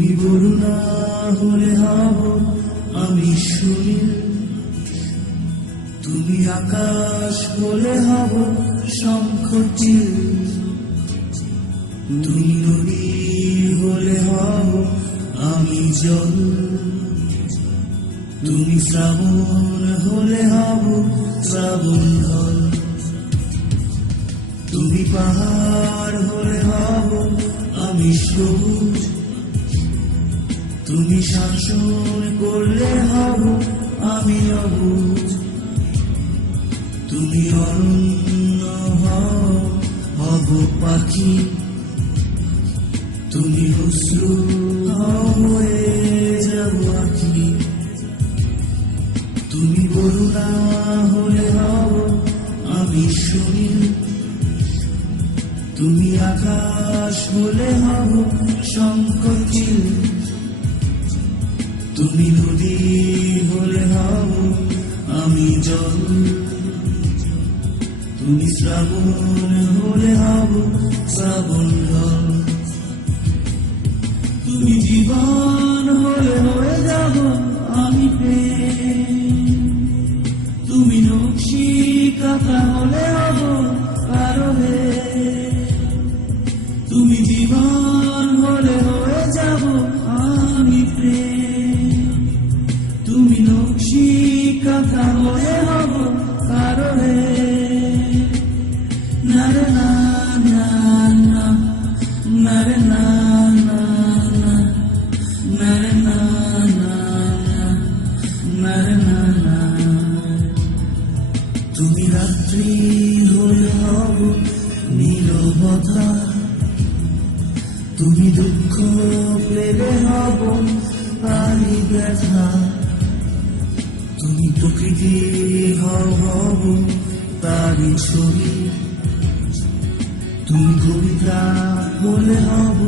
তুমি বরুণা হলে হব আমি সুনীল, তুমি আকাশ হলে হব শঙ্খচিল, তুমি নদী হলে হব আমি জল, তুমি শ্রাবণ হলে হব শ্রাবণ ঢল, তুমি পাহাড় হলে হব আমি সবুজ, তুমি শাসন করলে হব আমি অবুঝ, তুমি অরণ্য হব পাখি, তুমি অশ্রু হয়ে যাব আখি, তুমি বরুণা হলে হব আমি সুনীল, তুমি আকাশ হলে হব শঙ্খচিল, তুমি নদী হলে হব আমি জল, তুমি শ্রাবণ হলে হব শ্রাবণ ঢল, তুমি জীবন হলে হয়ে যাব আমি প্রেম, তুমি নকশি কাঁথা হলে হব আরোহে, তুমি জীবন হলে হয়ে যাব আমি প্রেম, তুমি নকশি কাঁথা হলে হব আরোহে, নারে না না না, নারে না না না, নারে না না না, নারে না না। তুমি রাত্রি হলে হব নীরবতা, তুমি দুঃখ পেলে হব পানি ব্যথা, তুমি প্রকৃতি হব তারি ছবি, তুমি কবিতা বলে হব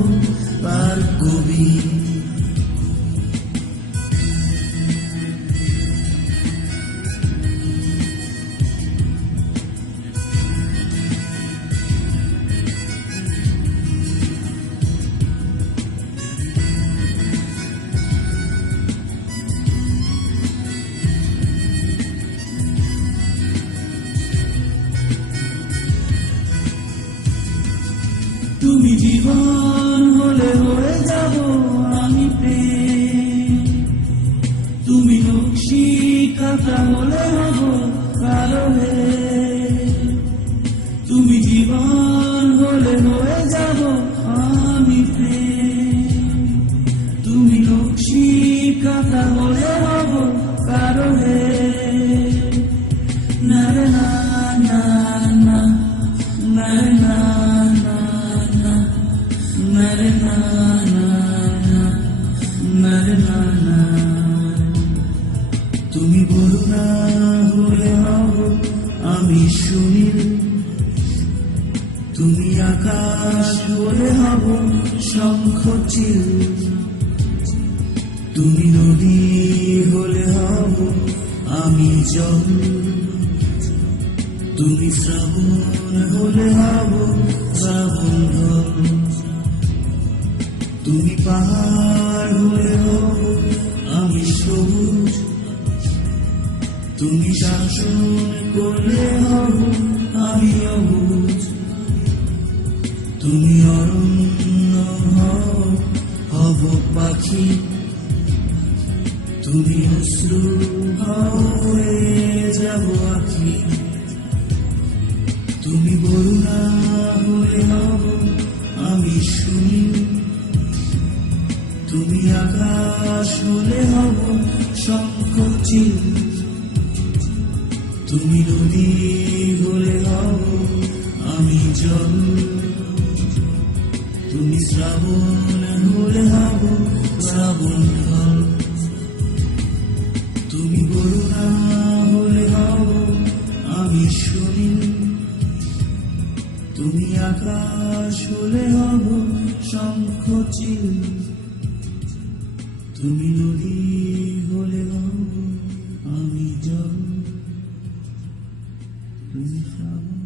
তার কবি। তুমি জীবন হলে হয়ে যাব আমি প্রেম, তুমি নকশি কাঁথা হলে হব আরোহে, তুমি জীবন হলে হয়ে যাব আমি প্রেম, তুমি নকশি কাঁথা হলে হব আরোহে, নারে না না না, নারে না না, নারে না না না, নারে না না। তুমি বরুণা হলে হব আমি সুনীল, তুমি আকাশ হলে হব শঙ্খচিল, তুমি নদী হলে হব আমি জল, তুমি শ্রাবণ হলে হব শ্রাবণ ঢল, তুমি পাহাড় হলে হব আমি সবুজ, তুমি শাসন করলে হব আমি অবুঝ, তুমি অরণ্য হব পাখি, তুমি অশ্রু হয়ে যাব আখি, তুমি বরুণা হলে হব আমি সুনীল, তুমি আকাশ হলে হব শঙ্খচিল, তুমি নদী হলে হব আমি জল, তুমি শ্রাবণ হলে হব শ্রাবণ ঢল, তুমি বরুণা হলে হব আমি সুনীল, তুমি আকাশ হলে হব শঙ্খচিল, তুমি নদী হলে হব আমি জল, তুমি শ্রাবণ